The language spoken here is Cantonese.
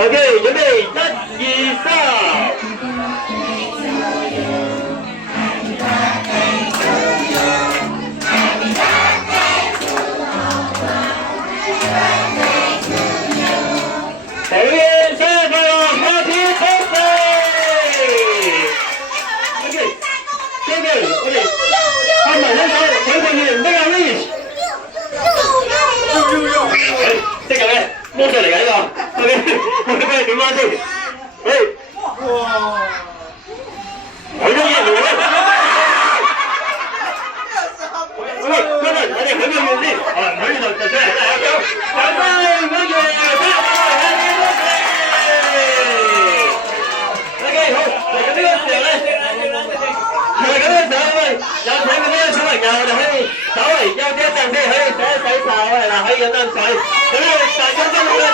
OK，準備1、2、3。好嘢，生日快樂，Happy birthday！OK，我哋開埋一手，許個願，得啊 ，Rich。即係咩？魔術嚟㗎呢個。OK，我哋俾你點翻先。喂，哇！許個願喎。OK，今日我哋許個願先。許願就出嚟啦，好，拜拜，許願。有請嗰啲小朋友，我哋可以稍為休息一陣先，可以洗一洗手，係啦，可以飲啖水。咁我哋大家都好啦。